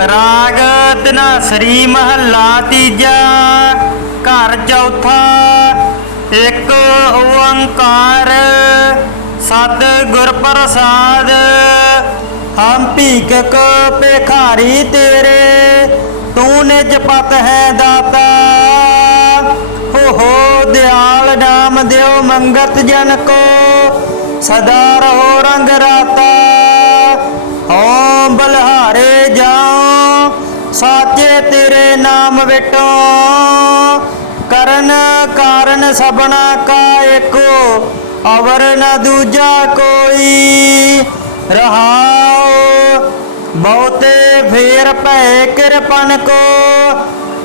ਰਾਗ ਤਨਾਸਰੀ ਮਹੱਲਾ ਤੀਜਾ, ਘਰ ਚੌਥਾ, ਇੱਕ ਓੰਕਾਰ, ਸਤ ਗੁਰ ਪ੍ਰਸਾਦ ਹਮ ਭੀਖਕ ਭਿਖਾਰੀ ਤੇਰੇ, ਤੂੰ ਨਿਜ ਪਤ ਹੈ ਦਾਤਾ। ਹੋ ਹੋ ਦਿਆਲ ਨਾਮ ਦਿਓ ਮੰਗਤ ਜਨ ਕੋ, ਸਦਾ ਰਹੋ ਰੰਗ ਰਾਤਾ। ਓਮ ਬਲਹਾਰੇ ਜਾਉ ਸਾਚੇ ਤੇਰੇ ਨਾਮ ਵਿਟੋ ਕਰਨ ਕਾਰਨ ਸਬਨਾ ਕਾ ਏਕੋ, ਅਵਰ ਨ ਦੂਜਾ ਕੋਈ। ਰਹਾਉ, ਬਹੁਤੇ ਫੇਰ ਭੈ ਕਿਰਪਨ ਕੋ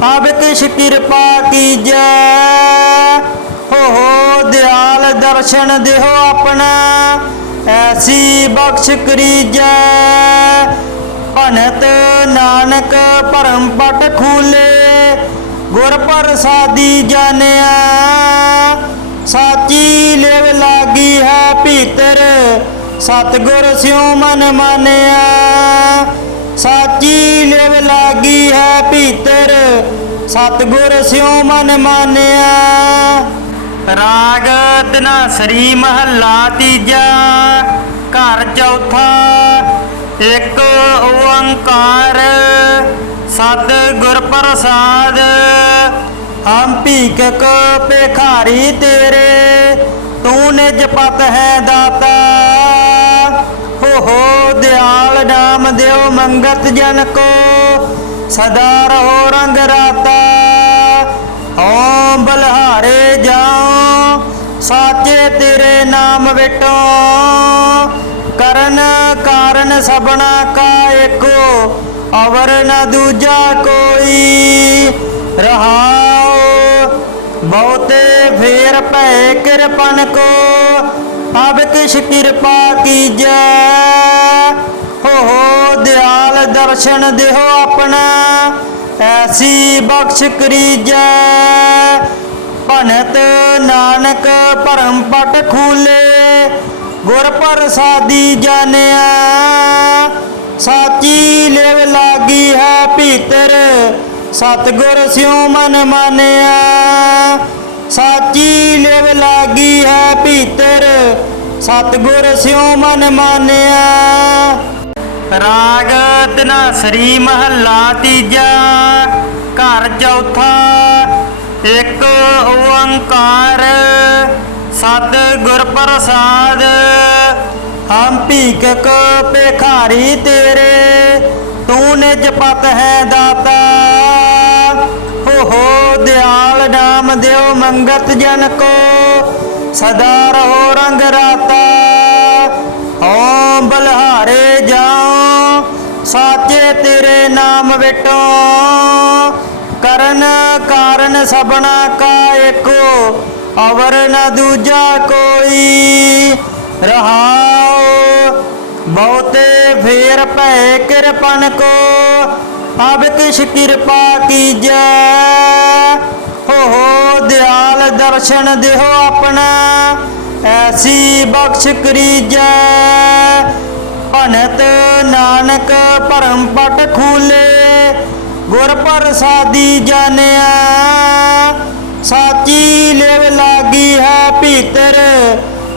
ਅਬ ਕਿਛ ਕਿਰਪਾ ਕੀਜੈ। ਹੋ ਹੋ ਦਿਆਲ ਦਰਸ਼ਨ ਦਿਓ ਆਪਣਾ। ਐਸੀ ਬਖਸ਼ ਕਰੀਜੈ। ਭਨਤ ਨਾਨਕ ਭਰਮ ਪਟ ਖੂਲੇ, ਗੁਰ ਪ੍ਰਸਾਦੀ ਜਾਣਿਆ ਸਾਚੀ ਲੇਵ ਲਾਗੀ ਹੈ ਭੀਤਰ, ਸਤਗੁਰ ਸਿਉ ਮਨ ਮਾਨਿਆ ਸਾਚੀ ਲੇਵ ਲਾਗੀ ਹੈ ਭੀਤਰ, ਸਤਗੁਰ ਸਿਉ ਮਨ ਮਾਨਿਆ ਰਾਗ ਤਨਾਸਰੀ ਮਹੱਲਾ ਤੀਜਾ, ਘਰ ਚੌਥਾ, ਇੱਕ ਓੰਕਾਰ, ਸਤ ਗੁਰ ਪ੍ਰਸਾਦ ਹਮ ਭੀਖਕ ਭਿਖਾਰੀ ਤੇਰੇ, ਤੂੰ ਨਿਜ ਪਤ ਹੈ ਦਾਤਾ। ਹੋ ਹੋ ਦਿਆਲ ਨਾਮ ਦਿਓ ਮੰਗਤ ਜਨ ਕੋ, ਸਦਾ ਰਹੋ ਰੰਗ ਰਾਤਾ। ਓਮ ਬਲਹਾਰੇ ਜਾਉ ਤੇਰੇ ਨਾਮ ਵਿਟੋ ਕਰਨ ਕਾਰਨ ਸਬਨਾ ਕਾ ਏਕੋ, ਅਵਰ ਨ ਦੂਜਾ ਕੋਈ ਰਹਾਉ। ਬਹੁਤੇ ਫੇਰ ਭੈ ਕਿਰਪਨ ਕੋ ਅਬ ਕਿਛ ਕਿਰਪਾ ਕੀਜੈ। ਹੋ ਹੋ, ਦਿਆਲ ਦਰਸ਼ਨ ਦਿਓ ਆਪਣਾ, ਐਸੀ ਬਖਸ਼ ਕਰੀਜੈ। ਭਨਤ ਨਾਨਕ ਭਰਮ ਪਟ ਖੂਲੇ, ਗੁਰ ਪ੍ਰਸਾਦੀ ਜਾਣਿਆ। ਸਾਚੀ ਲੇਵ ਲਾਗੀ ਹੈ ਭੀਤਰ, ਸਤਗੁਰ ਸਿਉ ਮਨ ਮਾਨਿਆ। ਸਾਚੀ ਲਿਵ ਲਾਗੀ ਹੈ ਭੀਤਰ, ਸਤਗੁਰ ਸਿਉ ਮਨ ਮਾਨਿਆ। ਰਾਗ ਤਨਾਸਰੀ ਮਹੱਲਾ ਤੀਜਾ, ਘਰ ਚੌਥਾ ਇੱਕ ਓੰਕਾਰ ਸਤ ਗੁਰ ਪ੍ਰਸਾਦ। ਹਮ ਭੀਖਕ ਭਿਖਾਰੀ ਤੇਰੇ, ਤੂੰ ਨਿਜ ਪਤ ਹੈ ਦਾਤਾ। ਹੋ ਦਿਆਲ ਨਾਮ ਦਿਓ ਮੰਗਤ ਜਨ ਕੋ, ਸਦਾ ਰਹੋ ਰੰਗ ਰਾਤਾ। ਓਮ ਬਲਹਾਰੇ ਜਾਉ ਸਾਚੇ ਤੇਰੇ ਨਾਮ ਵਿਟੋ। ਕਰਨ ਕਾਰਨ ਸਬਨਾ ਕਾ ਏਕੋ, ਅਵਰ ਨ ਦੂਜਾ ਕੋਈ। ਰਹਾਉ, ਬਹੁਤੇ ਫੇਰ ਭੈ ਕਿਰਪਨ ਕੋ, ਅਬ ਕਿਛ ਕਿਰਪਾ ਕੀਜੈ। ਹੋ ਹੋ ਦਿਆਲ ਦਰਸ਼ਨ ਦਿਓ ਆਪਣਾ, ਐਸੀ ਬਖਸ਼ ਕਰੀਜੈ। ਭਨਤ ਨਾਨਕ ਭਰਮ ਪਟ ਖੂਲੇ ਗੁਰ ਪ੍ਰਸਾਦੀ ਜਾਣਿਆ। ਸਾਚੀ ਲੇਵ ਲਾਗੀ ਹੈ ਭੀਤਰ।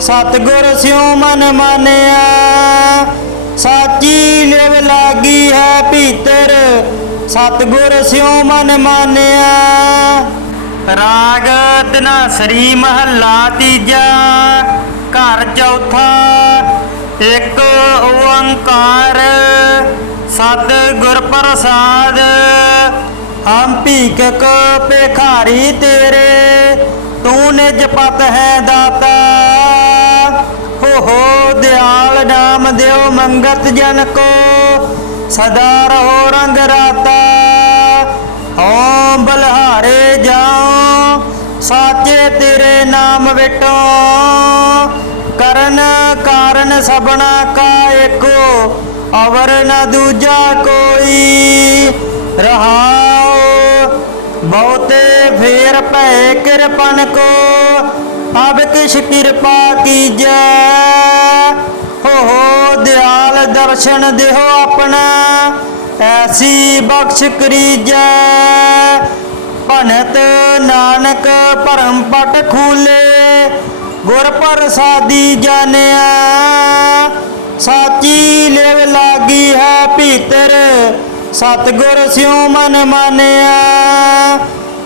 ਸਤਗੁਰ ਸਿਉ ਮਨ ਮਾਨਿਆ। ਸਾਚੀ ਲੇਵ ਲਾਗੀ ਹੈ ਭੀਤਰ। ਸਤਗੁਰ ਸਿਉ ਮਨ ਮਾਨਿਆ। ਰਾਗ ਤਨਾਸਰੀ ਮਹੱਲਾ ਤੀਜਾ। ਘਰ ਚੌਥਾ। ਇੱਕ ਓੰਕਾਰ। ਸਤ ਗੁਰ ਪ੍ਰਸਾਦ। ਹਮ ਭੀਖਕ ਭਿਖਾਰੀ ਤੇਰੇ, ਤੂੰ ਨਿਜ ਪਤ ਹੈ ਦਾਤਾ। ਹੋ ਦਿਆਲ ਨਾਮ ਦਿਓ ਮੰਗਤ ਜਨ ਕੋ, ਸਦਾ ਰਹੋ ਰੰਗ ਰਾਤਾ। ਓਮ ਬਲਹਾਰੇ ਜਾਉ, ਸਾਚੇ ਤੇਰੇ ਨਾਮ ਵਿਟੋ। ਕਰਨ ਕਾਰਨ ਸਬਨਾ ਕਾ ਏਕੋ ਅਵਰ ਨ ਦੂਜਾ ਕੋਈ ਰਹਾਉ। ਬਹੁਤੇ ਫੇਰ ਭੈ ਕਿਰਪਨ ਕੋ ਅਬ ਕਿਛ ਕਿਰਪਾ ਕੀਜੈ। ਹੋ ਦਿਆਲ ਦਰਸ਼ਨ ਦਿਓ ਆਪਣਾ, ਐਸੀ ਬਖਸ਼ ਕਰੀਜੈ। ਭਨਤ ਨਾਨਕ ਭਰਮ ਪਟ ਖੂਲੇ, ਗੁਰ ਪ੍ਰਸਾਦੀ ਜਾਣਿਆ। ਸਾਚੀ ਲਿਵ ਲਾਗੀ ਹੈ ਭੀਤਰ, ਸਤਗੁਰ ਸਿਉ ਮਨ ਮਾਨਿਆ।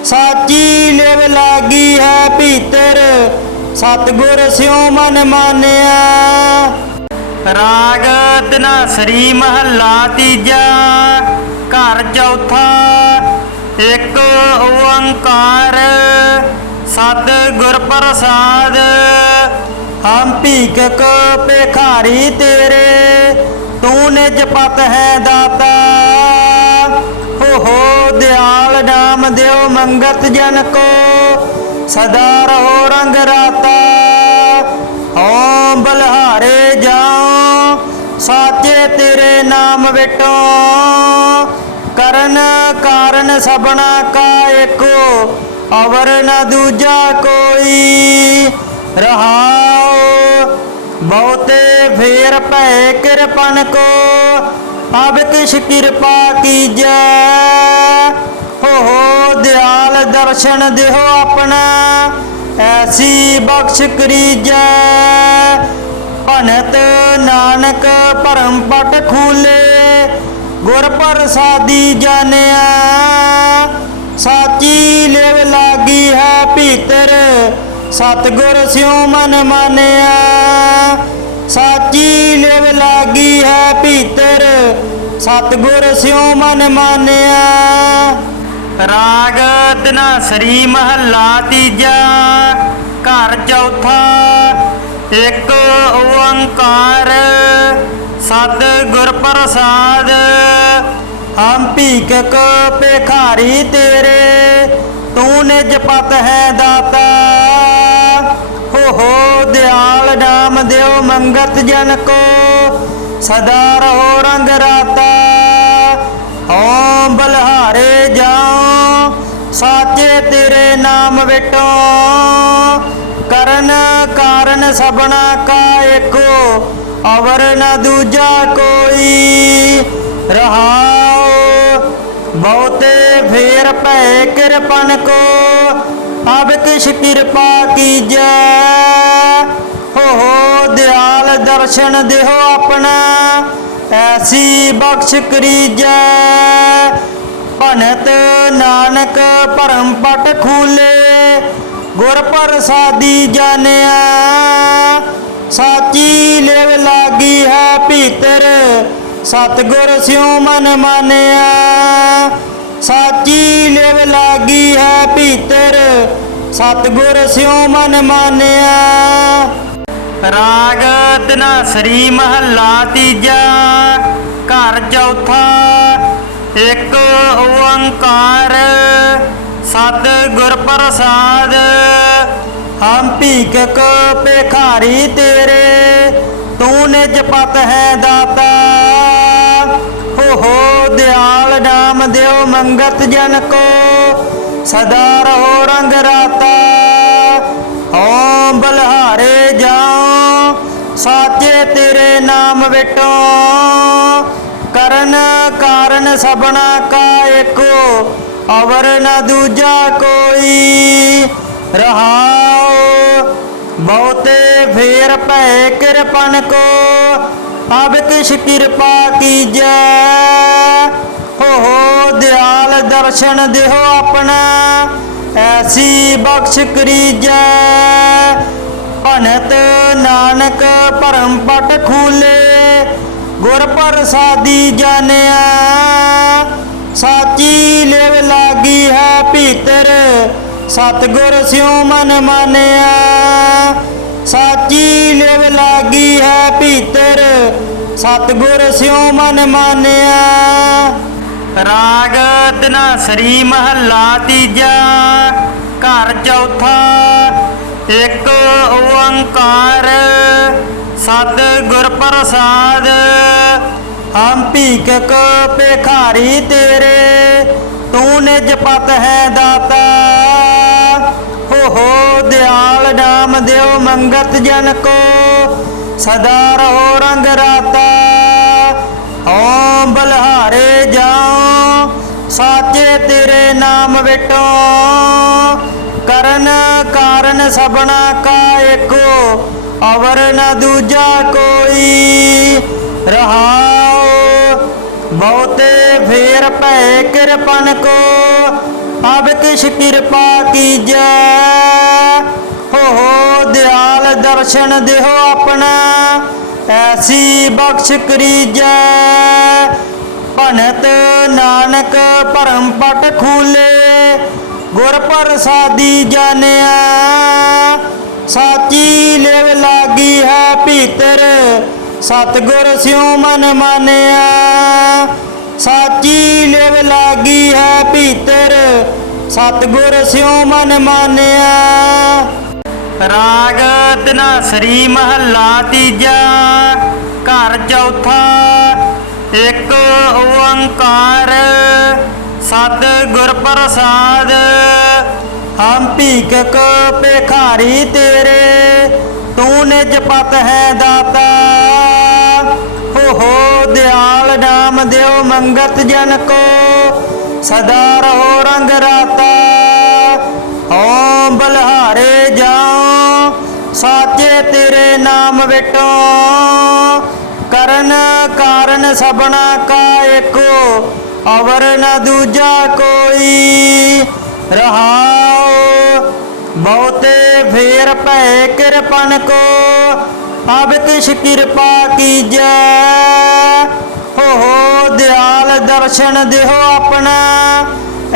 ਸਾਚੀ ਲਿਵ ਲਾਗੀ ਹੈ ਭੀਤਰ, ਸਤਗੁਰ ਸਿਉ ਮਨ ਮਾਨਿਆ। ਰਾਗ ਤਨਾਸਰੀ ਮਹੱਲਾ ਤੀਜਾ, ਘਰ ਚੌਥਾ, ਇੱਕ ਓੰਕਾਰ ਸਤ ਗੁਰ ਪ੍ਰਸਾਦ। ਹਮ ਭੀਖ ਭਿਖਾਰੀ ਤੇਰੇ, ਤੂੰ ਨਿਜ ਪਤ ਹੈ ਦਾਤਾ। ਹੋ ਹੋ ਦਿਆਲ ਨਾਮ ਦਿਓ ਮੰਗਤ ਜਨ ਕੋ, ਸਦਾ ਰਹੋ ਰੰਗ ਰਾਤਾ। ਓਮ ਬਲਹਾਰੇ ਜਾਉ, ਸਾਚੇ ਤੇਰੇ ਨਾਮ ਵਿਟੋ। ਕਰਨ ਕਾਰਨ ਸਭਨਾ ਕਾ ਏਕੋ, ਅਵਰ ਨ ਦੂਜਾ ਕੋਈ। ਰਹਾਉ ਬਹੁਤੇ ਫੇਰ ਭੈ ਕਿਰਪਨ ਕੋ ਅਬ ਕਿਛ ਕਿਰਪਾ ਕੀਜੈ। ਹੋ ਹੋ ਦਿਆਲ ਦਰਸ਼ਨ ਦਿਓ ਆਪਣਾ, ਐਸੀ ਬਖਸ਼ ਕਰੀਜੈ। ਭਨਤ ਨਾਨਕ ਭਰਮ ਪਟ ਖੂਲੇ, ਗੁਰ ਪ੍ਰਸਾਦੀ ਜਾਣਿਆ। ਸਾਚੀ ਲੇਵ ਲਾਗੀ ਹੈ ਭੀਤਰ ਸਤਗੁਰ ਸਿਉ ਮਨ ਮਾਨਿਆ, ਸਾਚੀ ਲਿਵ ਲਾਗੀ ਹੈ ਭੀਤਰ, ਸਤਗੁਰ ਸਿਉ ਮਨ ਮਾਨਿਆ। ਰਾਗ ਤਨਾਸਰੀ ਮਹੱਲਾ ਤੀਜਾ, ਘਰ ਚੌਥਾ, ਇੱਕ ਓੰਕਾਰ ਸਤ ਗੁਰ ਪ੍ਰਸਾਦ। ਹਮ ਭੀਖਕ ਕੋ ਭਿਖਾਰੀ ਤੇਰੇ, ਤੂੰ ਨਿਜ ਪਤ ਹੈ ਦਾਤਾ। ਹੋ ਦਿਆਲ ਨਾਮ ਦਿਓ ਮੰਗਤ ਜਨ ਕੋ, ਸਦਾ ਰਹੋ ਰੰਗ ਰਾਤਾ। ਓਮ ਬਲਹਾਰੇ ਜਾਉ, ਸਾਚੇ ਤੇਰੇ ਨਾਮ ਵਿਟੋ। ਕਰਨ ਕਾਰਨ ਸਭਨਾ ਕਾ ਏਕੋ, ਅਵਰ ਨ ਦੂਜਾ ਕੋਈ। ਰਹਾਓ ਬਹੁਤੇ ਫੇਰ ਭੈ ਕਿਰਪਨ ਕੋ। ਅਬ ਕਿਛ ਕਿਰਪਾ ਕੀਜੈ ਹੋ ਹੋ ਦਿਆਲ ਦਰਸ਼ਨ ਦਿਓ ਆਪਣਾ। ਐਸੀ ਬਖਸ਼ ਕਰੀਜੈ ਭਨਤ ਨਾਨਕ ਭਰਮ ਪਟ ਖੂਲੇ। ਗੁਰ ਪ੍ਰਸਾਦੀ ਜਾਣਿਆ। ਸਾਚੀ ਲੇਵ ਲਾਗੀ ਹੈ ਭੀਤਰ। ਸਤਗੁਰ ਸਿਉ ਮਨ ਮਾਨਿਆ। ਸਾਚੀ ਲਿਵ ਲਾਗੀ ਹੈ ਭੀਤਰ, ਸਤਗੁਰ ਸਿਉ ਮਨ ਮਾਨਿਆ। ਰਾਗ ਤਨਾਸਰੀ ਮਹੱਲਾ ਤੀਜਾ, ਘਰ ਚੌਥਾ, ਇੱਕ ਓੰਕਾਰ ਸਤ ਗੁਰ ਪ੍ਰਸਾਦ ਹਮ ਭੀਖ ਕੋ ਭਿਖਾਰੀ ਤੇਰੇ, ਤੂੰ ਨਿਜ ਪਤ ਹੈ ਦਾਤਾ। ਹੋ ਹੋ ਦਿਆਲ ਨਾਮ ਦਿਓ ਮੰਗਤ ਜਨ ਕੋ, ਸਦਾ ਰਹੋ ਰੰਗ ਰਾਤਾ। ਓਮ ਬਲਹਾਰੇ ਜਾਉ ਸਾਚੇ ਤੇਰੇ ਨਾਮ ਵਿਟੋ। ਕਰਨ ਕਾਰਨ ਸਭਨਾ ਕਾ ਏਕੋ, ਅਵਰ ਨ ਦੂਜਾ ਕੋਈ। ਰਹਾਉ, ਬਹੁਤੇ ਫੇਰ ਭੈ ਕਿਰਪਨ ਕੋ ਅਬ ਕਿਛ ਕਿਰਪਾ ਕੀਜੈ। ਹੋ ਹੋ ਦਿਆਲ ਦਰਸ਼ਨ ਦਿਓ ਆਪਣਾ। ਐਸੀ ਬਖਸ਼ ਕਰੀਜੈ। ਭਨਤ ਨਾਨਕ ਭਰਮ ਪਟ ਖੂਲੇ। ਗੁਰ ਪ੍ਰਸਾਦੀ ਜਾਣਿਆ। ਸਾਚੀ ਲੇਵ ਲਾਗੀ ਹੈ ਭੀਤਰ। ਸਤਗੁਰ ਸਿਉ ਮਨ ਮਾਨਿਆ। ਸਾਚੀ ਲੇਵ ਲਾਗੀ ਹੈ ਭੀਤਰ। ਸਤਗੁਰ ਸਿਉ ਮਨ ਮਾਨਿਆ। ਰਾਗ ਤਨਾਸਰੀ ਮਹੱਲਾ ਤੀਜਾ, ਘਰ ਚੌਥਾ, ਇੱਕ ਓੰਕਾਰ, ਸਤ ਗੁਰ ਪ੍ਰਸਾਦ। ਹਮ ਭੀਖ ਭਿਖਾਰੀ ਤੇਰੇ, ਤੂੰ ਨਿਜ ਪਤ ਹੈ ਦਾਤਾ। ਹੋ ਹੋ ਦਿਆਲ ਨਾਮ ਦਿਓ ਮੰਗਤ ਜਨ ਕੋ, ਸਦਾ ਰਹੋ ਰੰਗ ਰਾਤਾ। ਓਮ ਬਲਹਾਰੇ ਜਾਉ ਸਾਚੇ ਤੇਰੇ ਨਾਮ ਵਿਟੋ ਕਰਨ ਕਾਰਨ ਸਭਨਾ ਕਾ ਏਕੋ, ਅਵਰ ਨ ਦੂਜਾ ਕੋਈ ਰਹਾਉ। ਬਹੁਤੇ ਫੇਰ ਭੈ ਕਿਰਪਨ ਕੋ ਅਬ ਕਿਛ ਕਿਰਪਾ ਕੀਜੈ। ਹੋ ਹੋ ਦਿਆਲ ਦਰਸ਼ਨ ਦਿਓ ਆਪਣਾ, ਐਸੀ ਬਖਸ਼ ਕਰੀਜੈ। ਭਨਤ ਨਾਨਕ ਭਰਮ ਪਟ ਖੂਲੇ, ਗੁਰ ਪ੍ਰਸਾਦੀ ਜਾਣਿਆ। ਸਾਚੀ ਲਿਵ ਲਾਗੀ ਹੈ ਭੀਤਰ, ਸਤਗੁਰ ਸਿਉ ਮਨ ਮਾਨਿਆ। ਸਾਚੀ ਲੇਵ ਲਾਗੀ ਹੈ ਭੀਤਰ, ਸਤਗੁਰ ਸਿਉ ਮਨ ਮਾਨਿਆ। ਰਾਗ ਤਨਾਸਰੀ ਮਹੱਲਾ ਤੀਜਾ, ਘਰ ਚੌਥਾ ਇੱਕ ਓੰਕਾਰ, ਸਤ ਗੁਰ ਪ੍ਰਸਾਦ ਹਮ ਭੀਖ ਭਿਖਾਰੀ ਤੇਰੇ, ਤੂੰ ਨਿਜ ਪਤ ਹੈ ਦਾਤਾ। ਹੋ ਹੋ ਦਿਆਲ ਨਾਮ ਦਿਓ ਮੰਗਤ ਜਨ ਕੋ, ਸਦਾ ਰਹੋ ਰੰਗ ਰਾਤਾ। ਓਮ ਬਲਹਾਰੇ ਜਾਉ ਸਾਚੇ ਤੇਰੇ ਨਾਮ ਵਿਟੋ। ਕਰਨ ਕਾਰਨ ਸਭਨਾ ਕਾ ਏਕੋ, ਅਵਰ ਨ ਦੂਜਾ ਕੋਈ। ਰਹਾਉ, ਬਹੁਤੇ ਫੇਰ ਭੈ ਕਿਰਪਨ ਕੋ ਅਬ ਕਿਛ ਕਿਰਪਾ ਕੀਜੈ। ਹੋ ਹੋ ਦਿਆਲ ਦਰਸ਼ਨ ਦਿਓ ਆਪਣਾ,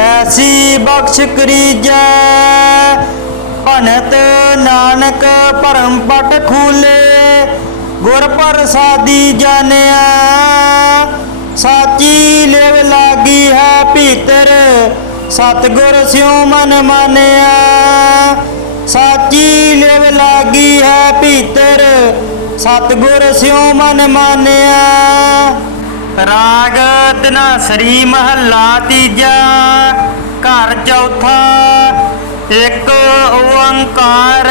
ਐਸੀ ਬਖਸ਼ ਕਰੀਜੈ। ਭਨਤ ਨਾਨਕ ਭਰਮ ਪਟ ਖੂਲੇ ਗੁਰ ਪ੍ਰਸਾਦੀ ਜਾਣਿਆ, ਸਾਚੀ ਲੇਵ ਲਾਗੀ ਹੈ ਭੀਤਰ, ਸਤਗੁਰ ਸਿਉ ਮਨ ਮਾਨਿਆ। ਸਾਚੀ ਲਿਵ ਲਾਗੀ ਹੈ ਭੀਤਰ, ਸਤਗੁਰ ਸਿਉ ਮਨ ਮਾਨਿਆ। ਰਾਗ ਤਨਾਸਰੀ ਮਹੱਲਾ ਤੀਜਾ, ਘਰ ਚੌਥਾ, ਇੱਕ ਓੰਕਾਰ।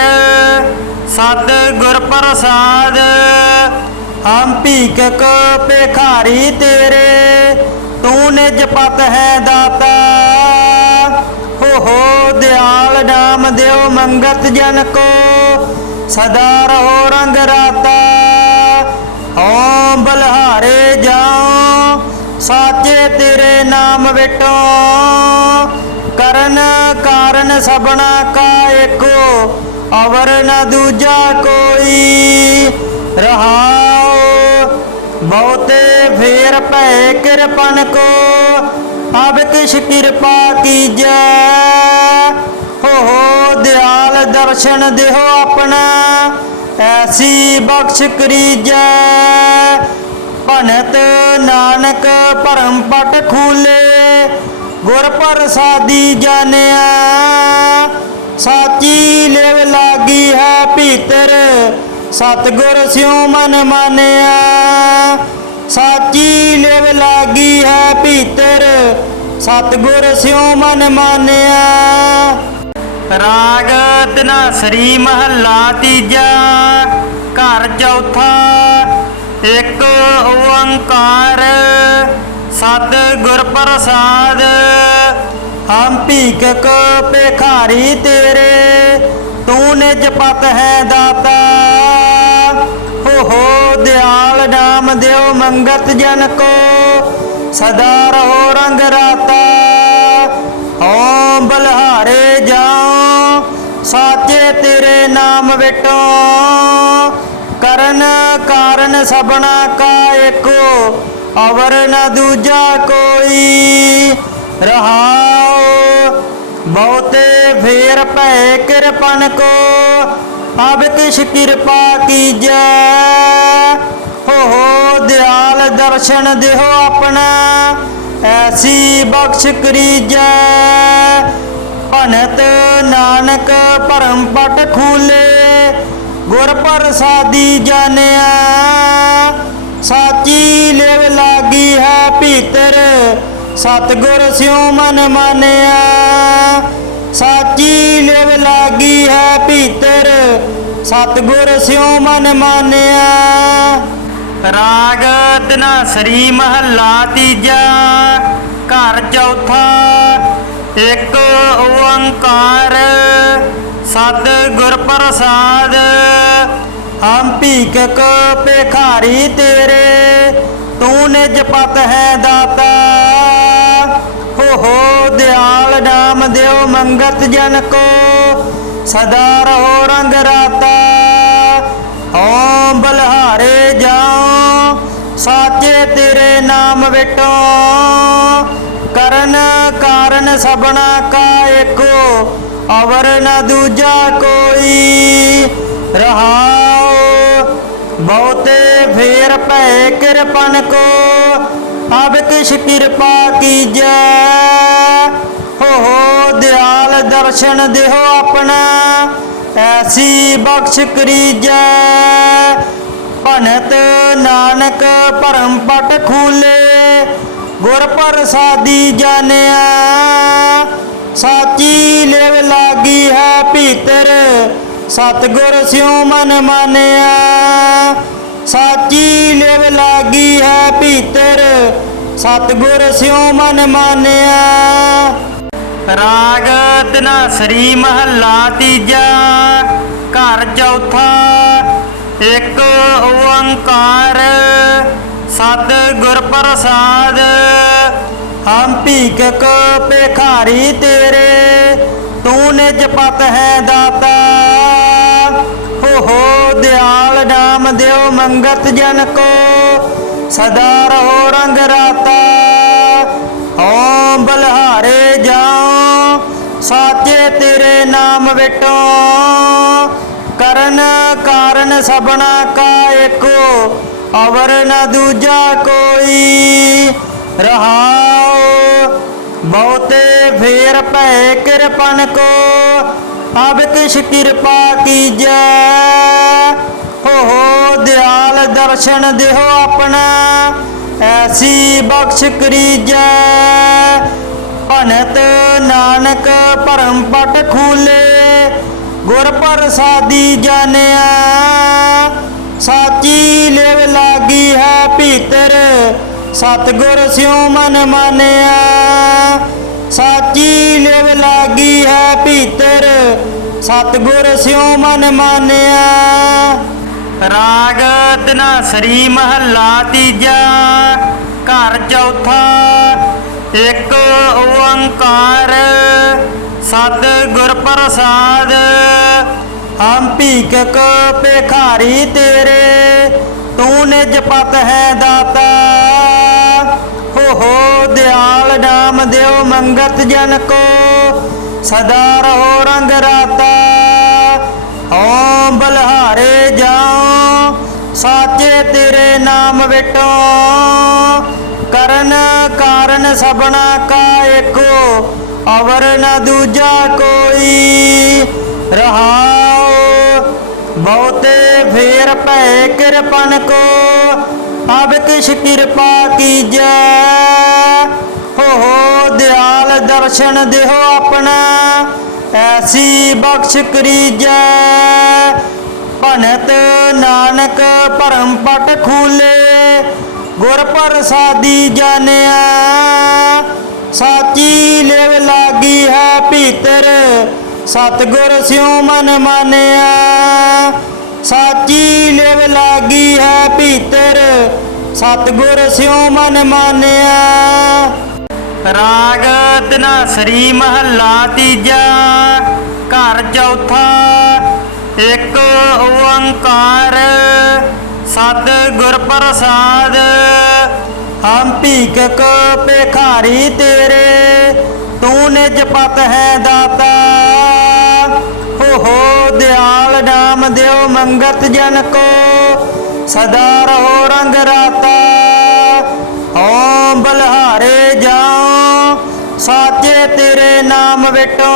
ਸਤ ਗੁਰ ਪ੍ਰਸਾਦ, ਹਮ ਭੀਖਕ ਕੋ ਭਿਖਾਰੀ ਤੇਰੇ, ਤੂੰ ਨਿਜ ਪਤ ਹੈ ਦਾਤਾ। ਹੋ ਹੋ ਦਿਆਲ ਨਾਮ ਦਿਓ ਮੰਗਤ ਜਨ ਕੋ, ਸਦਾ ਰਹੋ ਰੰਗ ਰਾਤਾ। ਓਮ ਬਲਹਾਰੇ ਜਾਉ, ਸਾਚੇ ਤੇਰੇ ਨਾਮ ਵਿਟੋ। ਕਰਨ ਕਾਰਨ ਸਭਨਾ ਕਾ ਏਕੋ ਅਵਰ ਨ ਦੂਜਾ ਕੋਈ ਰਹਾਉ। ਬਹੁਤੇ ਫੇਰ ਭੈ ਕਿਰਪਨ ਕੋ ਅਬ ਕਿਛ ਕਿਰਪਾ ਕੀਜੈ। ਹੋ ਦਿਆਲ ਦਰਸ਼ਨ ਦਿਓ ਆਪਣਾ, ਐਸੀ ਬਖਸ਼ ਕਰੀਜੈ। ਭਨਤ ਨਾਨਕ ਭਰਮ ਪਟ ਖੂਲੇ, ਗੁਰ ਪ੍ਰਸਾਦੀ ਜਾਣਿਆ। ਸਾਚੀ ਲਿਵ ਲਾਗੀ ਹੈ ਭੀਤਰ, ਸਤਗੁਰ ਸਿਉ ਮਨ ਮਾਨਿਆ। ਸਾਚੀ ਲਿਵ ਲਾਗੀ ਹੈ ਭੀਤਰ, ਸਤਗੁਰ ਸਿਉ ਮਨ ਮਾਨਿਆ। ਰਾਗ ਤਨਾਸਰੀ ਮਹੱਲਾ ਤੀਜਾ, ਘਰ ਚੌਥਾ, ਇੱਕ ਓੰਕਾਰ ਸਤ ਗੁਰ ਪ੍ਰਸਾਦ। ਹਮ ਭੀਖ ਕੋ ਭਿਖਾਰੀ ਤੇਰੇ, ਤੂੰ ਨਿਜ ਪਤ ਹੈ ਦਾਤਾ। ਹੋ ਹੋ ਦਿਆਲ ਨਾਮ ਦਿਓ ਮੰਗਤ ਜਨ ਕੋ, ਸਦਾ ਰਹੋ ਰੰਗ ਰਾਤਾ। ਓਮ ਬਲਹਾਰੇ ਜਾਉ, ਸਾਚੇ ਤੇਰੇ ਨਾਮ ਵਿਟੋ। ਕਰਨ ਕਾਰਨ ਸਭਨਾ ਕਾ ਏਕੋ, ਅਵਰ ਨ ਦੂਜਾ ਕੋਈ। ਰਹਾਉ ਬਹੁਤੇ ਫੇਰ ਭੈ ਕਿਰਪਨ ਕੋ ਅਬ ਕਿਛ ਕਿਰਪਾ ਕੀਜੈ। ਹੋ ਹੋ ਦਿਆਲ ਦਰਸ਼ਨ ਦਿਓ ਆਪਣਾ, ਐਸੀ ਬਖਸ਼ ਕਰੀਜੈ। ਭਨਤ ਨਾਨਕ ਭਰਮ ਪਟ ਖੂਲੇ, ਗੁਰ ਪ੍ਰਸਾਦੀ ਜਾਣਿਆ। ਸਾਚੀ ਲੇਵ ਲਾਗੀ ਹੈ ਭੀਤਰ ਸਤਗੁਰ ਸਿਉ ਮਨ ਮਾਨਿਆ, ਸਾਚੀ ਲਿਵ ਲਾਗੀ ਹੈ ਭੀਤਰ, ਸਤਗੁਰ ਸਿਉ ਮਨ ਮਾਨਿਆ। ਰਾਗ ਤਨਾਸਰੀ ਮਹੱਲਾ ਤੀਜਾ, ਘਰ ਚੌਥਾ, ਇੱਕ ਓੰਕਾਰ ਸਤ ਗੁਰ ਪ੍ਰਸਾਦ। ਹਮ ਭੀਖਕ ਕੋ ਭਿਖਾਰੀ ਤੇਰੇ ਤੂੰ ਨਿਜ ਪਤ ਹੈ ਦਾਤਾ। ਹੋ ਦਿਆਲ ਨਾਮ ਦਿਓ ਮੰਗਤ ਜਨ ਕੋ। ਸਦਾ ਰਹੋ ਰੰਗ ਰਾਤਾ। ਓਮ ਬਲਹਾਰੇ ਜਾਉ, ਸਾਚੇ ਤੇਰੇ ਨਾਮ ਵਿਟੋ। ਕਰਨ ਕਾਰਨ ਸਬਨਾ ਕਾ ਏਕੋ, ਅਵਰ ਨ ਦੂਜਾ ਕੋਈ। ਰਹਾਉ ਬਹੁਤੇ ਫੇਰ ਭੈ ਕਿਰਪਨ ਕੋ ਅਬ ਕਿਛ ਕਿਰਪਾ ਕੀਜੈ ਹੋ ਦਿਆਲ ਦਰਸ਼ਨ ਦਿਓ ਆਪਣਾ, ਐਸੀ ਬਖਸ਼ ਕਰੀਜੈ। ਭਨਤ ਨਾਨਕ ਭਰਮ ਪਟ ਖੂਲੇ, ਗੁਰ ਪ੍ਰਸਾਦੀ ਜਾਣਿਆ। ਸਾਚੀ ਲੇਵ ਲਾਗੀ ਹੈ ਭੀਤਰ ਸਤਗੁਰ ਸਿਉ ਮਨ ਮਾਨਿਆ, ਸਾਚੀ ਲਿਵ ਲਾਗੀ ਹੈ ਭੀਤਰ, ਸਤਗੁਰ ਸਿਉ ਮਨ ਮਾਨਿਆ। ਰਾਗ ਤਨਾਸਰੀ ਮਹੱਲਾ ਤੀਜਾ, ਘਰ ਚੌਥਾ, ਇੱਕ ਓੰਕਾਰ ਸਤ ਗੁਰ ਪ੍ਰਸਾਦ। ਹਮ ਭੀਖ ਕੋ ਭਿਖਾਰੀ ਤੇਰੇ ਤੂੰ ਨਿਜ ਪਤ ਹੈ ਦਾਤਾ। ਹੋ ਦਿਆਲ ਨਾਮ ਦਿਓ ਮੰਗਤ ਜਨ ਕੋ। ਸਦਾ ਰਹੋ ਰੰਗ ਰਾਤਾ। ਓਮ ਬਲਹਾਰੇ ਜਾਉ ਸਾਚੇ ਤੇਰੇ ਨਾਮ ਵਿਟੋ। ਕਰਨ ਕਾਰਨ ਸਬਨਾ ਕਾ ਏਕੋ, ਅਵਰ ਨ ਦੂਜਾ ਕੋਈ। ਰਹਾਓ ਬਹੁਤੇ ਫੇਰ ਭੈ ਕਿਰਪਨ ਕੋ ਅਬ ਕਿਛ ਕਿਰਪਾ ਕੀਜੈ। ਹੋ ਦਿਆਲ ਦਰਸ਼ਨ ਦਿਓ ਆਪਣਾ, ਐਸੀ ਬਖਸ਼ ਕਰੀਜੈ। ਭਨਤ ਨਾਨਕ ਭਰਮ ਪਟ ਖੂਲੇ, ਗੁਰ ਪ੍ਰਸਾਦੀ ਜਾਣਿਆ। ਸਾਚੀ ਲੇਵ ਲਾਗੀ ਹੈ ਭੀਤਰ, ਸਤਗੁਰ ਸਿਉ ਮਨ ਮਾਨਿਆ। ਸਾਚੀ ਲਿਵ ਲਾਗੀ ਹੈ ਭੀਤਰ, ਸਤਗੁਰ ਸਿਉ ਮਨ ਮਾਨਿਆ। ਰਾਗ ਤਨਾਸਰੀ ਮਹੱਲਾ ਤੀਜਾ, ਘਰ ਚੌਥਾ, ਇੱਕ ਓੰਕਾਰ ਸਤ ਗੁਰ ਪ੍ਰਸਾਦ। ਹਮ ਭੀਖਕ ਕੋ ਭਿਖਾਰੀ ਤੇਰੇ, ਤੂੰ ਨਿਜ ਪਤ ਹੈ ਦਾਤਾ। ਹੋ ਦਿਆਲ ਨਾਮ ਦਿਓ ਮੰਗਤ ਜਨ ਕੋ, ਸਦਾ ਰਹੋ ਰੰਗ ਰਾਤਾ। ਓਮ ਬਲਹਾਰੇ ਜਾਉ ਸਾਚੇ ਤੇਰੇ ਨਾਮ ਵਿਟੋ। ਕਰਨ ਕਾਰਨ ਸਬਨਾ ਕਾ ਏਕੋ, ਅਵਰ ਨ ਦੂਜਾ ਕੋਈ। ਰਹਾਓ ਬਹੁਤੇ ਫੇਰ ਭੈ ਕਿਰਪਨ ਕੋ। ਅਬ ਕਿਛ ਕਿਰਪਾ ਕੀਜੈ। ਹੋ ਹੋ ਦਿਆਲ ਦਰਸ਼ਨ ਦਿਓ ਆਪਣਾ। ਐਸੀ ਬਖਸ਼ ਕਰੀਜੈ। ਭਨਤ ਨਾਨਕ ਭਰਮ ਪਟ ਖੂਲੇ। ਗੁਰ ਪ੍ਰਸਾਦੀ ਜਾਣਿਆ। ਸਾਚੀ ਲੇਵ ਲਾਗੀ ਹੈ ਭੀਤਰ। ਸਤਗੁਰ ਸਿਉ ਮਨ ਮਾਨਿਆ। ਸਾਚੀ ਲਿਵ ਲਾਗੀ ਹੈ ਭੀਤਰ, ਸਤਗੁਰ ਸਿਉ ਮਨ ਮਾਨਿਆ। ਰਾਗ ਤਨਾਸਰੀ ਮਹੱਲਾ ਤੀਜਾ, ਘਰ ਚੌਥਾ, ਇੱਕ ਓੰਕਾਰ ਸਤ ਗੁਰ ਪ੍ਰਸਾਦ। ਹਮ ਭੀਖ ਕੋ ਭਿਖਾਰੀ ਤੇਰੇ, ਤੂੰ ਨਿਜ ਪਤ ਹੈ ਦਾਤਾ। ਹੋ ਦਿਆਲ ਨਾਮ ਦਿਓ ਮੰਗਤ ਜਨ ਕੋ, ਸਦਾ ਰਹੋ ਰੰਗ ਰਾਤਾ। ਓਮ ਬਲਹਾਰੇ ਜਾਉ ਸਾਚੇ ਤੇਰੇ ਨਾਮ ਵਿਟੋ।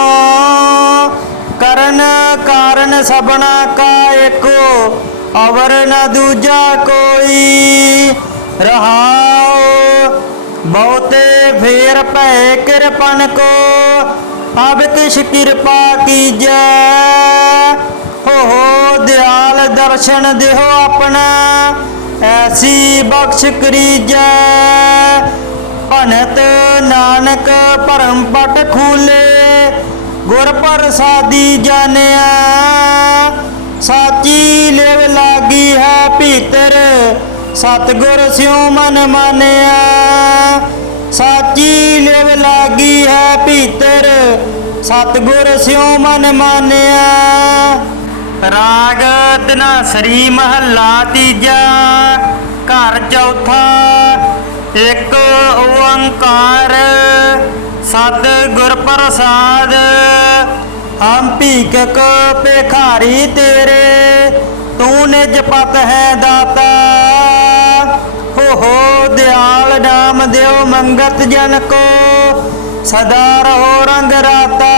ਕਰਨ ਕਾਰਨ ਸਬਨਾ ਕਾ ਏਕੋ, ਅਵਰ ਨ ਦੂਜਾ ਕੋਈ। ਰਹਾਓ ਬਹੁਤੇ ਫੇਰ ਭੈ ਕਿਰਪਨ ਕੋ ਅਬ ਕਿਛ ਕਿਰਪਾ ਕੀਜੈ। ਹੋ ਹੋ ਦਿਆਲ ਦਰਸ਼ਨ ਦਿਓ ਆਪਣਾ। ਐਸੀ ਬਖਸ਼ ਕਰੀਜੈ। ਭਨਤ ਨਾਨਕ ਭਰਮ ਪਟ ਖੂਲੇ। ਗੁਰ ਪ੍ਰਸਾਦੀ ਜਾਣਿਆ। ਸਾਚੀ ਲੇਵ ਲਾਗੀ ਹੈ ਭੀਤਰ। ਸਤਗੁਰ ਸਿਉ ਮਨ ਮਾਨਿਆ। ਸਾਚੀ ਲਿਵ ਲਾਗੀ ਹੈ ਭੀਤਰ, ਸਤਗੁਰ ਸਿਉ ਮਨ ਮਾਨਿਆ। ਰਾਗ ਤਨਾਸਰੀ ਮਹੱਲਾ ਤੀਜਾ, ਘਰ ਚੌਥਾ, ਇੱਕ ਓੰਕਾਰ ਸਤ ਗੁਰ ਪ੍ਰਸਾਦ ਹਮ ਭੀਖਕ ਭਿਖਾਰੀ ਤੇਰੇ, ਤੂੰ ਨਿਜ ਪਤ ਹੈ ਦਾਤਾ। ਹੋ ਦਿਆਲ ਨਾਮ ਦਿਓ ਮੰਗਤ ਜਨ ਕੋ, ਸਦਾ ਰਹੋ ਰੰਗ ਰਾਤਾ।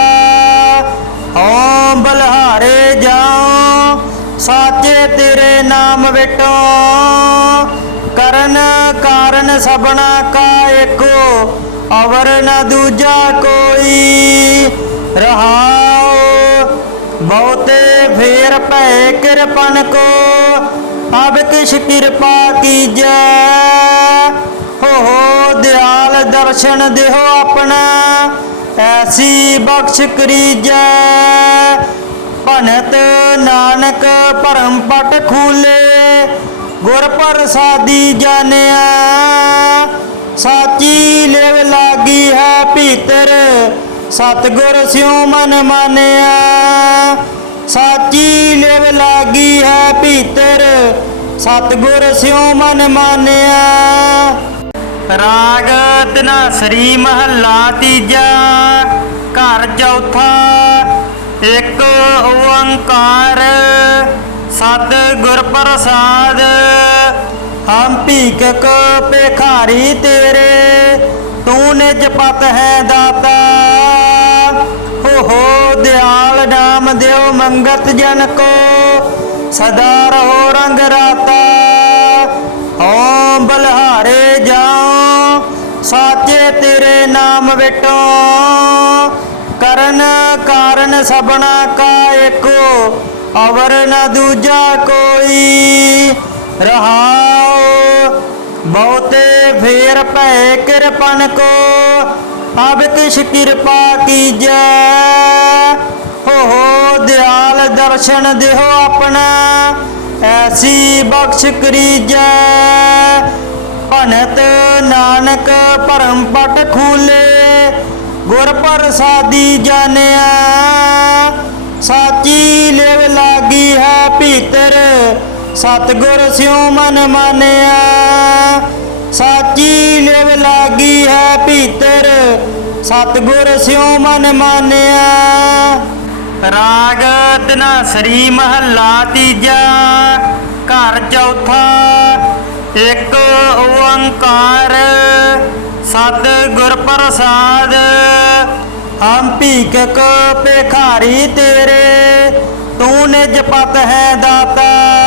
ਓਮ ਬਲਹਾਰੇ ਜਾਉ, ਸਾਚੇ ਤੇਰੇ ਨਾਮ ਵਿਟੋ। ਕਰਨ ਕਾਰਨ ਸਭਨਾ ਕਾ ਏਕੋ, ਅਵਰ ਨ ਦੂਜਾ ਕੋਈ। ਰਹਾਉ, ਬਹੁਤੇ ਫੇਰ ਭੈ ਕਿਰਪਨ ਕੋ। ਅਬ ਕਿਛ ਕਿਰਪਾ ਕੀਜੈ। ਹੋ ਹੋ ਦਿਆਲ ਦਰਸ਼ਨ ਦਿਓ ਆਪਣਾ, ਐਸੀ ਬਖਸ਼ ਕਰੀਜੈ। ਭਨਤ ਨਾਨਕ ਭਰਮ ਪਟ ਖੂਲੇ, ਗੁਰ ਪ੍ਰਸਾਦੀ ਜਾਣਿਆ। ਸਾਚੀ ਲੇਵ ਲਾਗੀ ਹੈ ਭੀਤਰ, ਸਤਗੁਰ ਸਿਉ ਮਨ ਮਾਨਿਆ। ਸਾਚੀ ਲਿਵ ਲਾਗੀ ਹੈ ਭੀਤਰ, ਸਤਗੁਰ ਸਿਉ ਮਨ ਮਾਨਿਆ। ਰਾਗ ਤਨਾਸਰੀ ਮਹੱਲਾ ਤੀਜਾ, ਘਰ ਚੌਥਾ, ਇੱਕ ਓੰਕਾਰ ਸਤ ਗੁਰ ਪ੍ਰਸਾਦ। ਹਮ ਭੀਖਕ ਭਿਖਾਰੀ ਤੇਰੇ, ਤੂੰ ਨਿਜ ਪਤ ਹੈ ਦਾਤਾ। ਹੋ ਹੋ ਦਿਆਲ ਨਾਮ ਦਿਓ ਮੰਗਤ ਜਨ ਕੋ, ਸਦਾ ਰਹੋ ਰੰਗ ਰਾਤਾ। ਓਮ ਬਲਹਾਰੇ ਜਾਉ, ਸਾਚੇ ਤੇਰੇ ਨਾਮ ਵਿਟੋ। ਕਰਨ ਕਾਰਨ ਸਭਨਾ ਕਾ ਏਕੋ, ਅਵਰ ਨ ਦੂਜਾ ਕੋਈ। ਰਹਾਉ, ਬਹੁਤੇ ਫੇਰ ਭੈ ਕਿਰਪਨ ਕੋ। ਅਬ ਕਿਛ ਕਿਰਪਾ ਕੀਜੈ। ਹੋ ਹੋ ਦਿਆਲ ਦਰਸ਼ਨ ਦਿਓ ਆਪਣਾ, ਐਸੀ ਬਖਸ਼ ਕਰੀਜੈ। ਭਨਤ ਨਾਨਕ ਭਰਮ ਪਟ ਖੂਲੇ, ਗੁਰ ਪ੍ਰਸਾਦੀ ਜਾਣਿਆ। ਸਾਚੀ ਲੇਵ ਲਾਗੀ ਹੈ ਭੀਤਰ, ਸਤਗੁਰ ਸਿਉ ਮਨ ਮਾਨਿਆ। ਸਾਚੀ ਲਿਵ ਲਾਗੀ ਹੈ ਭੀਤਰ, ਸਤਗੁਰ ਸਿਉ ਮਨ ਮਾਨਿਆ। ਰਾਗ ਤਨਾਸਰੀ ਮਹੱਲਾ ਤੀਜਾ, ਘਰ ਚੌਥਾ, ਇੱਕ ਓੰਕਾਰ ਸਤ ਗੁਰ ਪ੍ਰਸਾਦ ਹਮ ਭੀਖਕ ਭਿਖਾਰੀ ਤੇਰੇ, ਤੂੰ ਨਿਜ ਪਤ ਹੈ ਦਾਤਾ।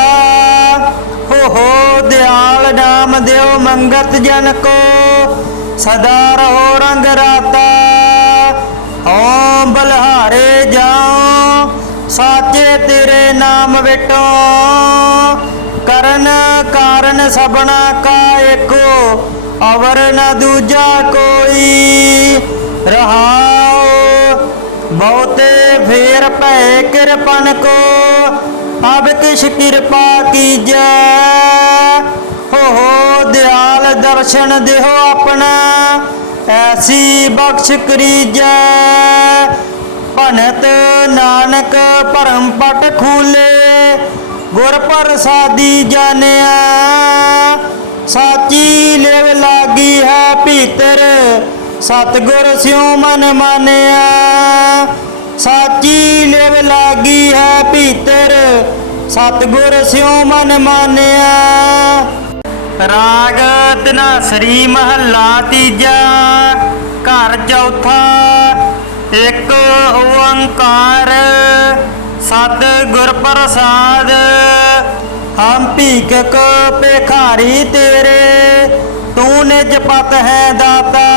ਹੋ ਦਿਆਲ ਨਾਮ ਦਿਓ, ਮੰਗਤ ਜਨ ਕੋ। ਸਦਾ ਰਹੋ ਰੰਗ ਰਾਤਾ। ਓਮ ਬਲਹਾਰੇ ਜਾਉ ਸਾਚੇ ਤੇਰੇ ਨਾਮ ਵਿਟੋ। ਕਰਨ ਕਾਰਨ ਸਭਨਾ ਕਾ ਏਕੋ, ਅਵਰ ਨ ਦੂਜਾ ਕੋਈ। ਰਹਾਓ, ਬਹੁਤੇ ਫੇਰ ਭੈ ਕਿਰਪਨ ਕੋ। ਅਬ ਕਿਛ ਕਿਰਪਾ ਕੀਜੈ। ਹੋ ਹੋ ਦਿਆਲ ਦਰਸ਼ਨ ਦਿਓ ਆਪਣਾ। ਐਸੀ ਬਖਸ਼ ਕਰੀਜੈ। ਭਨਤ ਨਾਨਕ ਭਰਮ ਪਟ ਖੂਲੇ। ਗੁਰ ਪ੍ਰਸਾਦੀ ਜਾਣਿਆ। ਸਾਚੀ ਲੇਵ ਲਾਗੀ ਹੈ ਭੀਤਰ। ਸਤਗੁਰ ਸਿਉ ਮਨ ਮਾਨਿਆ। ਸਾਚੀ ਲਿਵ ਲਾਗੀ ਹੈ ਭੀਤਰ, ਸਤਗੁਰ ਸਿਉ ਮਨ ਮਾਨਿਆ। ਰਾਗ ਤਨਾਸਰੀ ਮਹੱਲਾ ਤੀਜਾ, ਘਰ ਚੌਥਾ, ਇੱਕ ਓੰਕਾਰ ਸਤ ਗੁਰ ਪ੍ਰਸਾਦ। ਹਮ ਭੀਖਕ ਭਿਖਾਰੀ ਤੇਰੇ, ਤੂੰ ਨਿਜ ਪਤ ਹੈ ਦਾਤਾ।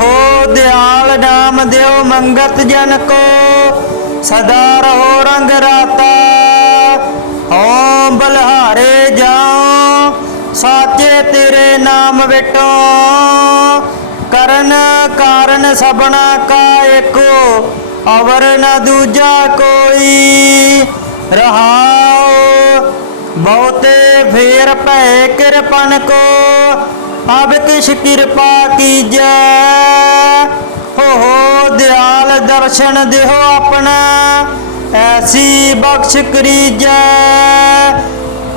ਹੋ ਦਿਆਲ ਨਾਮ ਦਿਓ ਮੰਗਤ ਜਨ ਕੋ, ਸਦਾ ਰਹੋ ਰੰਗ ਰਾਤਾ। ਹਉ ਬਲਹਾਰੇ ਜਾਉ, ਸਾਚੇ ਤੇਰੇ ਨਾਮ ਵਿਟੋ। ਕਰਨ ਕਾਰਨ ਸਭਨਾ ਕਾ ਏਕੋ, ਅਵਰ ਨ ਦੂਜਾ ਕੋਈ। ਰਹਾਉ, ਬਹੁਤੇ ਫੇਰ ਭੈ ਕਿਰਪਨ ਕੋ। ਅਬ ਕਿਛ ਕਿਰਪਾ ਕੀਜੈ ਹੋ ਹੋ ਦਿਆਲ ਦਰਸ਼ਨ ਦਿਓ ਆਪਣਾ, ਐਸੀ ਬਖਸ਼ ਕਰੀਜੈ।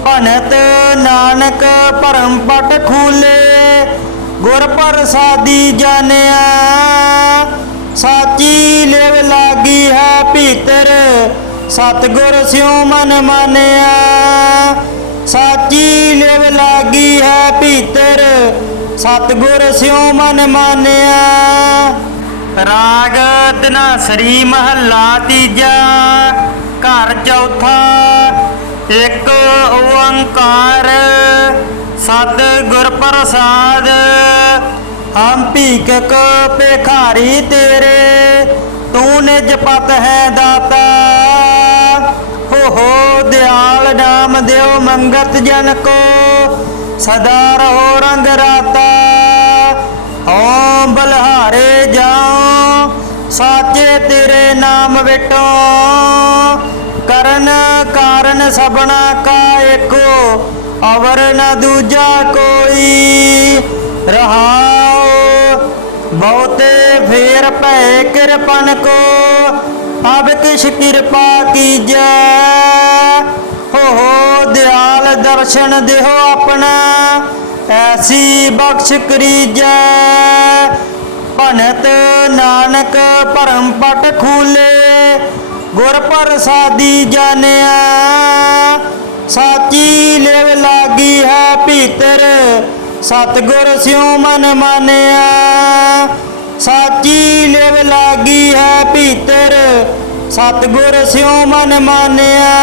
ਭਨਤ ਨਾਨਕ ਭਰਮ ਪਟ ਖੂਲੇ, ਗੁਰ ਪ੍ਰਸਾਦੀ ਜਾਣਿਆ। ਸਾਚੀ ਲੇਵ ਲਾਗੀ ਹੈ ਭੀਤਰ, ਸਤਗੁਰ ਸਿਉ ਮਨ ਮਾਨਿਆ। ਸਾਚੀ ਲਿਵ ਲਾਗੀ ਹੈ ਭੀਤਰ, ਸਤਗੁਰ ਸਿਉ ਮਨ ਮਾਨਿਆ। ਰਾਗ ਤਨਾਸਰੀ ਮਹੱਲਾ ਤੀਜਾ, ਘਰ ਚੌਥਾ, ਇੱਕ ਓੰਕਾਰ ਸਤ ਗੁਰ ਪ੍ਰਸਾਦ। ਹਮ ਭੀਖਕ ਕੋ ਭਿਖਾਰੀ ਤੇਰੇ, ਤੂੰ ਨਿਜ ਪਤ ਹੈ ਦਾਤਾ। ਹੋ ਹੋ ਦਿਓ ਮੰਗਤ ਜਨ ਕੋ, ਸਦਾ ਰਹੋ ਰੰਗ ਰਾਤਾ। ਓਮ ਬਲਹਾਰੇ ਜਾਉ ਸਾਚੇ ਤੇਰੇ ਨਾਮ ਵਿਟੋ। ਕਰਨ ਕਾਰਨ ਸਭਨਾ ਕਾ ਏਕੋ, ਅਵਰ ਨ ਦੂਜਾ ਕੋਈ। ਰਹਾਓ ਬਹੁਤੇ ਫੇਰ ਭੈ ਕਿਰਪਨ ਕੋ, ਅਬ ਕਿਛ ਕਿਰਪਾ ਕੀਜੈ। ਹੋ ਹੋ ਦਿਆਲ ਦਰਸ਼ਨ ਦਿਓ ਆਪਣਾ। ਐਸੀ ਬਖਸ਼ ਕਰੀਜੈ। ਭਨਤ ਨਾਨਕ ਭਰਮ ਪਟ ਖੂਲੇ। ਗੁਰ ਪ੍ਰਸਾਦੀ ਜਾਣਿਆ। ਸਾਚੀ ਲੇਵ ਲਾਗੀ ਹੈ ਭੀਤਰ। ਸਤਗੁਰ ਸਿਉ ਮਨ ਮਾਨਿਆ। ਸਾਚੀ ਲੇਵ ਲਾਗੀ ਹੈ ਭੀਤਰ। ਸਤਗੁਰ ਸਿਉ ਮਨ ਮਾਨਿਆ।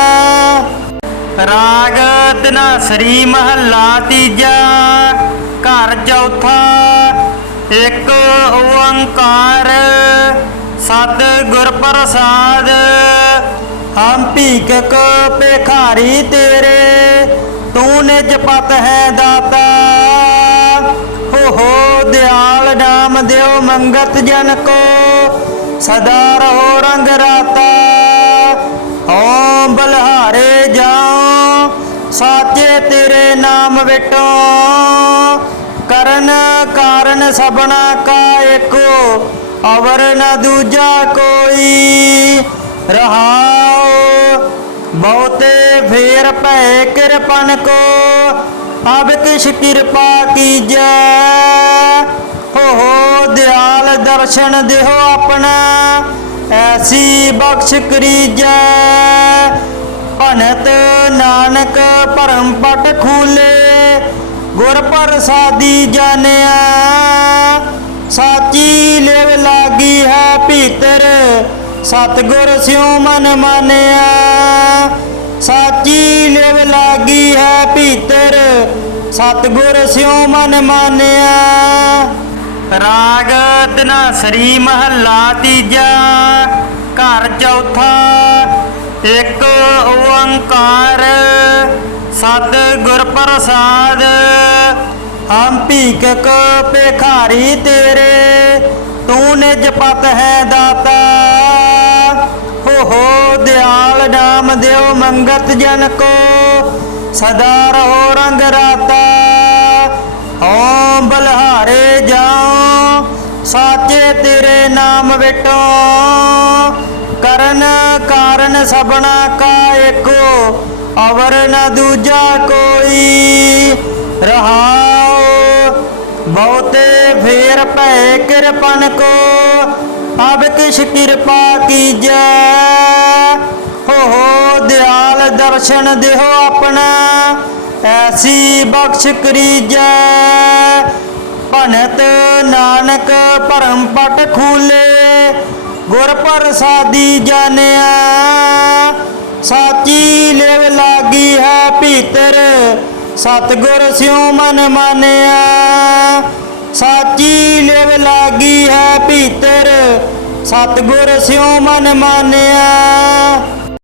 ਰਾਗ ਤਨਾਸਰੀ ਮਹੱਲਾ ਤੀਜਾ, ਘਰ ਚੌਥਾ, ਇੱਕ ਓੰਕਾਰ, ਸਤ ਗੁਰ ਪ੍ਰਸਾਦ ਹਮ ਭੀਖ ਭਿਖਾਰੀ ਤੇਰੇ, ਤੂੰ ਨਿਜ ਪਤ ਹੈ ਦਾਤਾ। ਹੋ ਹੋ ਦਿਆਲ ਨਾਮ ਦਿਓ ਮੰਗਤ ਜਨ ਕੋ, ਸਦਾ ਰਹੋ ਰੰਗ ਰਾਤਾ। ਓਮ ਬਲਹਾਰੇ ਜਾਉ ਸਾਚੇ ਤੇਰੇ ਨਾਮ ਵਿਟੋ ਕਰਨ ਕਾਰਨ ਸਭਨਾ ਕਾ ਏਕੋ, ਅਵਰ ਨ ਦੂਜਾ ਕੋਈ ਰਹਾਉ। ਬਹੁਤੇ ਫੇਰ ਭੈ ਕਿਰਪਨ ਕੋ ਅਬ ਕਿਛ ਕਿਰਪਾ ਕੀਜੈ। ਹੋ ਹੋ ਦਿਆਲ ਦਰਸ਼ਨ ਦਿਓ ਆਪਣਾ, ਐਸੀ ਬਖਸ਼ ਕਰੀਜੈ। ਭਨਤ ਨਾਨਕ ਭਰਮ ਪਟ ਖੂਲੇ, ਗੁਰ ਪ੍ਰਸਾਦੀ ਜਾਣਿਆ। ਸਾਚੀ ਲੇਵ ਲਾਗੀ ਹੈ ਭੀਤਰ, ਸਤਗੁਰ ਸਿਉ ਮਨ ਮਾਨਿਆ। ਸਾਚੀ ਲੇਵ ਲਾਗੀ ਹੈ ਭੀਤਰ, ਸਤਗੁਰ ਸਿਉ ਮਨ ਮਾਨਿਆ। ਸਾਚੀ ਲੇਵ ਲਾਗੀ ਮਹੱਲਾ ਤੀਜਾ, ਘਰ ਚੌਥਾ ਇੱਕ ਓੰਕਾਰ ਸਤ ਗੁਰ ਪ੍ਰਸਾਦ, ਹਮ ਭੀਖ ਭਿਖਾਰੀ ਤੇਰੇ, ਤੂੰ ਨਿਜ ਪਤ ਹੈ ਦਾਤਾ। ਹੋ ਹੋ ਦਿਆਲ ਨਾਮ ਦਿਓ ਮੰਗਤ ਜਨ ਕੋ, ਸਦਾ ਰਹੋ ਰੰਗ ਰਾਤਾ। ਓਮ ਬਲਹਾਰੇ ਜਾਉ ਸਾਚੇ ਤੇਰੇ ਨਾਮ ਵਿਟੋ। ਕਰਨ, ਕਾਰਨ ਸਭਨਾ ਕਾ ਏਕੋ, ਅਵਰ ਨ ਦੂਜਾ ਕੋਈ। ਰਹਾਉ, ਬਹੁਤੇ ਫੇਰ ਭੈ ਕਿਰਪਨ ਕੋ, ਅਬ ਕਿਛ ਕਿਰਪਾ ਕੀਜੈ। ਹੋ ਹੋ ਦਿਆਲ ਦਰਸ਼ਨ ਦਿਓ ਆਪਣਾ, ਐਸੀ ਬਖਸ਼ ਕਰੀਜੈ। ਭਨਤ ਨਾਨਕ ਭਰਮ ਪਟ ਖੂਲੇ ਗੁਰ ਪ੍ਰਸਾਦੀ ਜਾਣਿਆ, ਸਾਚੀ ਲੇਵ ਲਾਗੀ ਹੈ ਭੀਤਰ, ਸਤਗੁਰ ਸਿਉ ਮਨ ਮਾਨਿਆ। ਸਾਚੀ ਲੇਵ ਲਾਗੀ ਹੈ ਭੀਤਰ, ਸਤਗੁਰ ਸਿਉ ਮਨ ਮਾਨਿਆ।